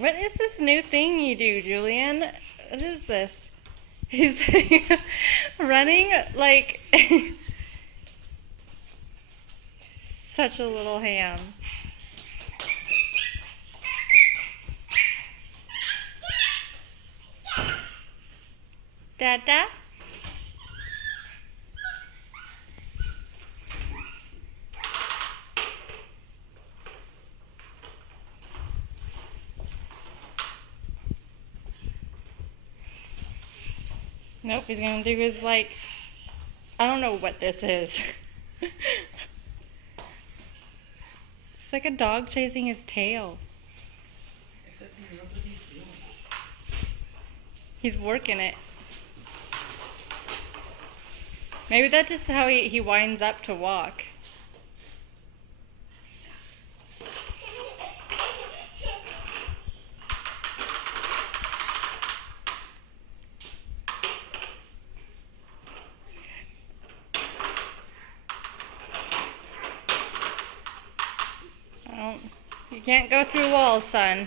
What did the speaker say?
What is this new thing you do, Julian? What is this? He's running like such a little ham. Dada? Nope, he's gonna do his like, I don't know what this is. It's like a dog chasing his tail. Except he knows what he's doing. He's working it. Maybe that's just how he winds up to walk. You can't go through walls, son.